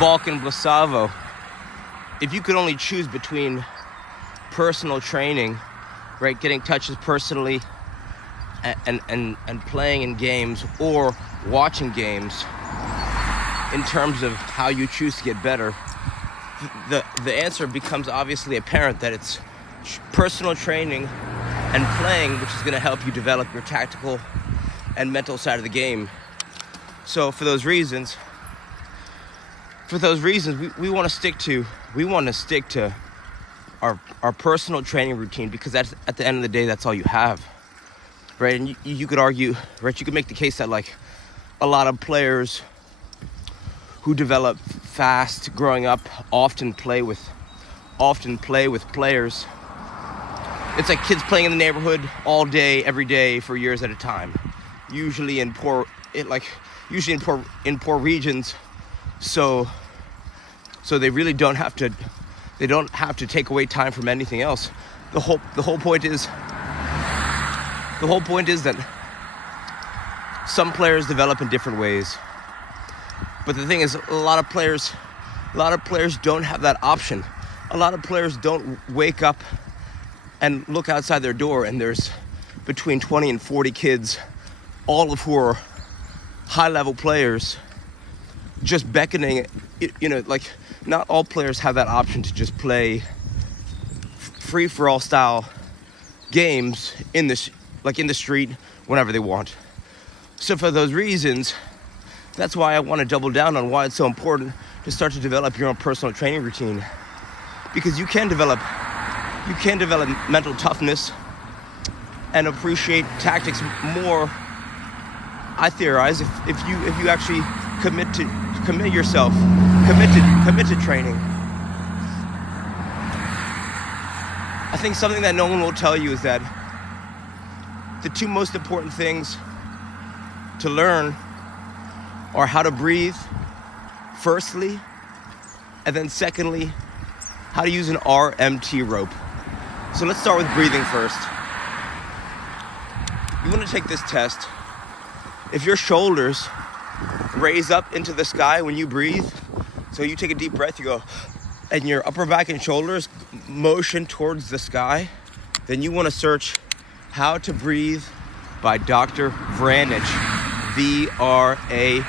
Volkan Blasavo, if you could only choose between personal training, right, getting touches personally and playing in games, or watching games, in terms of how you choose to get better, the answer becomes obviously apparent that it's personal training and playing which is going to help you develop your tactical and mental side of the game. So for those reasons, we want to stick to our personal training routine, because that's, at the end of the day, that's all you have, right? And you could argue, right? You could make the case that like a lot of players who develop fast growing up often play with players. It's like kids playing in the neighborhood all day, every day for years at a time. Usually in poor regions, so they really don't have to take away time from anything else. The whole point is that some players develop in different ways. But the thing is, a lot of players don't have that option. A lot of players don't wake up and look outside their door and there's between 20 and 40 kids, all of who are high-level players, just beckoning. Like, not all players have that option to just play free-for-all style games in the street whenever they want. So for those reasons, that's why I want to double down on why it's so important to start to develop your own personal training routine. Because you can develop mental toughness and appreciate tactics more, I theorize, if you actually commit to training. I think something that no one will tell you is that the two most important things to learn are how to breathe, firstly, and then secondly, how to use an RMT rope. So let's start with breathing first. You want to take this test. If your shoulders raise up into the sky when you breathe, so you take a deep breath, you go, and your upper back and shoulders motion towards the sky, then you want to search How to Breathe by Dr. Vranich, Vranich.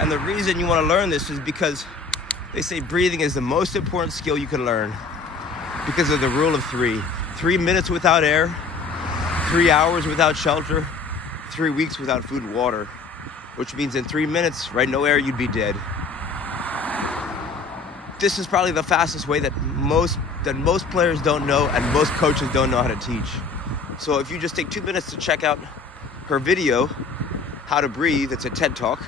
And the reason you want to learn this is because they say breathing is the most important skill you can learn, because of the rule of 3. 3 minutes without air, 3 hours without shelter, 3 weeks without food and water, which means in 3 minutes, right, no air, you'd be dead. This is probably the fastest way that most players don't know and most coaches don't know how to teach. So if you just take 2 minutes to check out her video, How to Breathe, it's a TED Talk,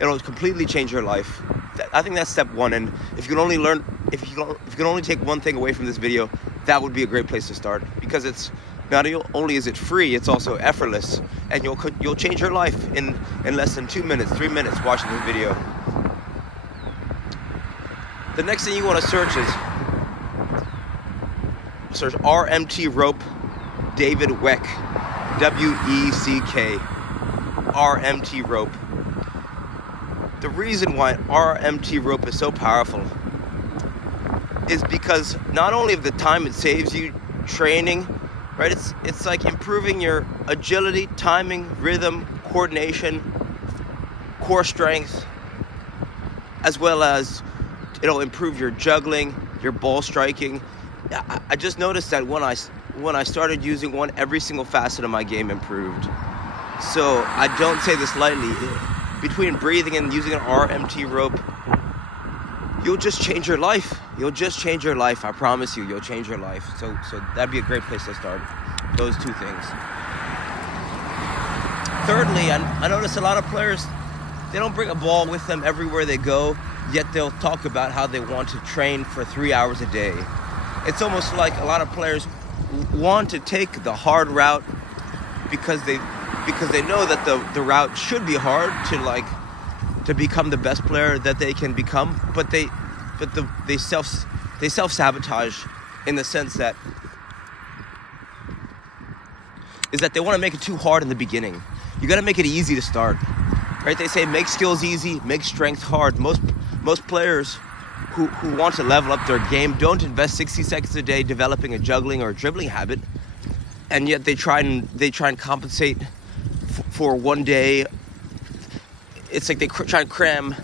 it'll completely change your life. I think that's step 1. And if you can only take one thing away from this video, that would be a great place to start, because it's not only is it free, it's also effortless, and you'll change your life in less than 2 minutes, 3 minutes watching this video. The next thing you want to search RMT rope, David Weck, W-E-C-K, RMT rope. The reason why RMT rope is so powerful is because not only of the time it saves you training, right? It's like improving your agility, timing, rhythm, coordination, core strength, as well as it'll improve your juggling, your ball striking. I just noticed that when I started using one, every single facet of my game improved. So I don't say this lightly. Between breathing and using an RMT rope, you'll just change your life. You'll just change your life. I promise you, you'll change your life. So that'd be a great place to start. Those two things. Thirdly, I notice a lot of players, they don't bring a ball with them everywhere they go, yet they'll talk about how they want to train for 3 hours a day. It's almost like a lot of players want to take the hard route because they know that the route should be hard to become the best player that they can become, but they self-sabotage in the sense that they want to make it too hard in the beginning. You got to make it easy to start, right? They say make skills easy, make strength hard. Most players who want to level up their game don't invest 60 seconds a day developing a juggling or a dribbling habit, and yet they try and compensate for one day. It's like they try and cram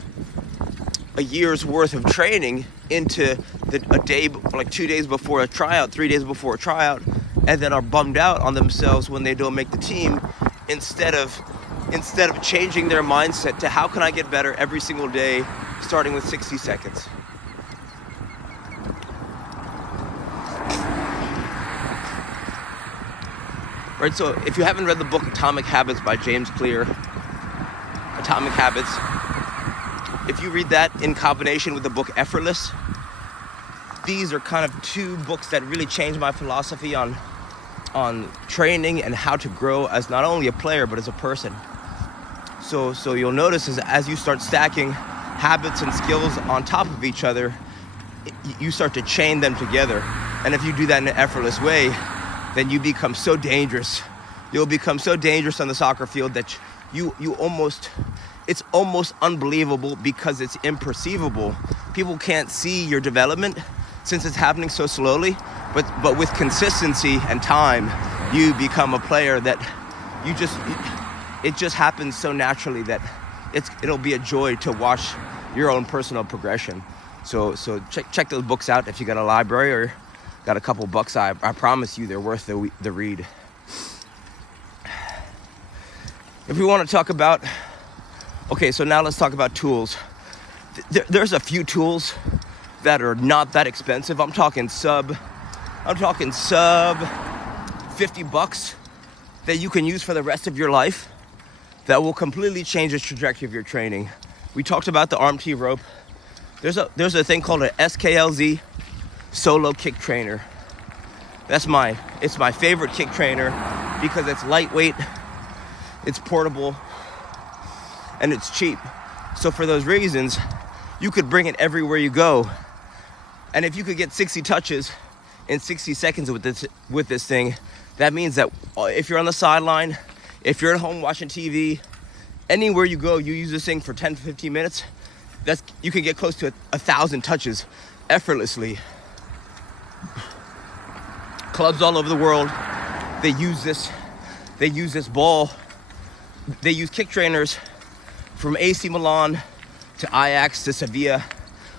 a year's worth of training into a day, like 2 days before a tryout, 3 days before a tryout, and then are bummed out on themselves when they don't make the team, instead of changing their mindset to how can I get better every single day, starting with 60 seconds. Right, so if you haven't read the book Atomic Habits by James Clear, Atomic Habits, if you read that in combination with the book Effortless, these are kind of two books that really changed my philosophy on training and how to grow as not only a player but as a person. So you'll notice as you start stacking habits and skills on top of each other, you start to chain them together. And if you do that in an effortless way, then you become so dangerous. You'll become so dangerous on the soccer field that it's almost unbelievable because it's imperceivable. People can't see your development since it's happening so slowly, but with consistency and time, you become a player that it just happens so naturally that it'll be a joy to watch your own personal progression. So check those books out if you got a library or got a couple bucks. I promise you they're worth the read. If we want to talk about, okay, so now let's talk about tools. There's a few tools that are not that expensive. I'm talking sub $50 that you can use for the rest of your life that will completely change the trajectory of your training. We talked about the arm T rope. There's a thing called an SKLZ Solo Kick Trainer. It's my favorite kick trainer because it's lightweight, it's portable, and it's cheap. So for those reasons, you could bring it everywhere you go. And if you could get 60 touches in 60 seconds with this thing, that means that if you're on the sideline, if you're at home watching TV, anywhere you go, you use this thing for 10 to 15 minutes, you can get close to 1,000 touches effortlessly. Clubs all over the world, they use this ball. They use kick trainers from AC Milan to Ajax to Sevilla.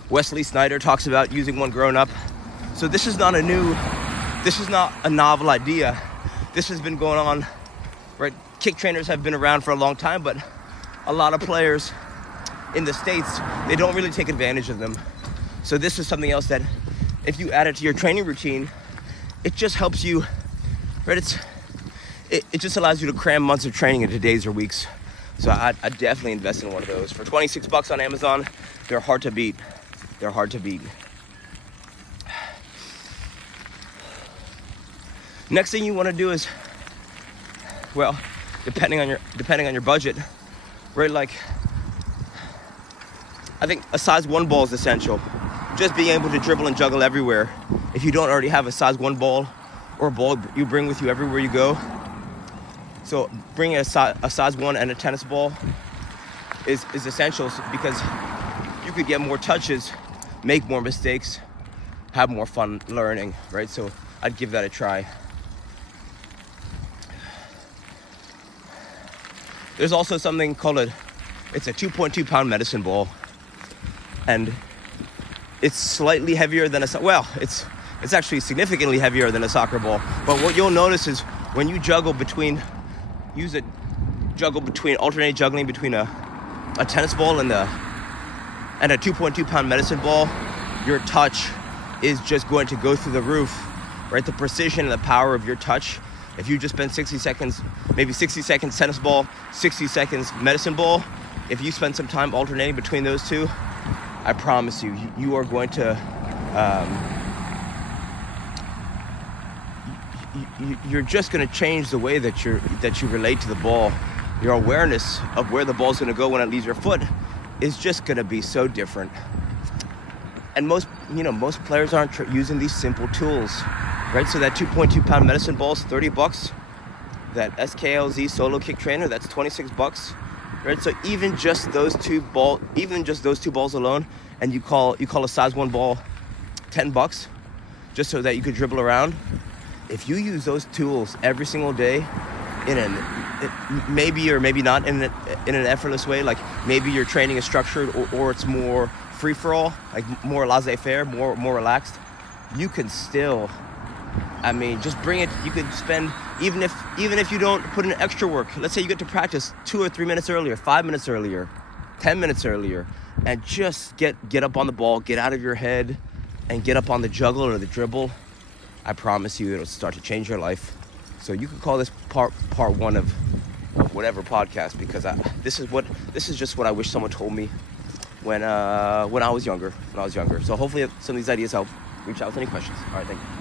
Wesley Sneijder talks about using one growing up. So this is not a novel idea. This has been going on, right? Kick trainers have been around for a long time, but a lot of players in the States, they don't really take advantage of them. So this is something else that if you add it to your training routine, it just helps you, right? It just allows you to cram months of training into days or weeks. So I definitely invest in one of those. For $26 on Amazon, they're hard to beat. They're hard to beat. Next thing you want to do is, well, depending on your budget, right? Like, I think a size 1 ball is essential. Just being able to dribble and juggle everywhere. If you don't already have a size 1 ball or a ball you bring with you everywhere you go. So bringing a size 1 and a tennis ball is essential because you could get more touches, make more mistakes, have more fun learning, right? So I'd give that a try. There's also something called it's a 2.2 pound medicine ball. And it's slightly heavier than it's actually significantly heavier than a soccer ball. But what you'll notice is when you alternate juggling between a tennis ball and a 2.2 pound medicine ball, your touch is just going to go through the roof, right? The precision and the power of your touch. If you just spend 60 seconds, maybe 60 seconds tennis ball, 60 seconds medicine ball, if you spend some time alternating between those two, I promise you, you are going to, you're just going to change the way that you relate to the ball. Your awareness of where the ball's going to go when it leaves your foot is just going to be so different. And most players aren't using these simple tools, right? So that 2.2 pound medicine ball is $30. That SKLZ Solo Kick Trainer, that's $26. right? So even just those two balls alone, and you call a size 1 ball $10 just so that you could dribble around. If you use those tools every single day maybe or maybe not in an effortless way, like maybe your training is structured or it's more free-for-all, like more laissez-faire, more relaxed, you can still, I mean, just bring it. You could spend, even if you don't put in extra work, let's say you get to practice 2 or 3 minutes earlier, 5 minutes earlier, 10 minutes earlier, and just get up on the ball, get out of your head, and get up on the juggle or the dribble. I promise you it'll start to change your life. So you could call this part 1 of whatever podcast, because this is just what I wish someone told me when I was younger. So hopefully some of these ideas help. Reach out with any questions. All right, thank you.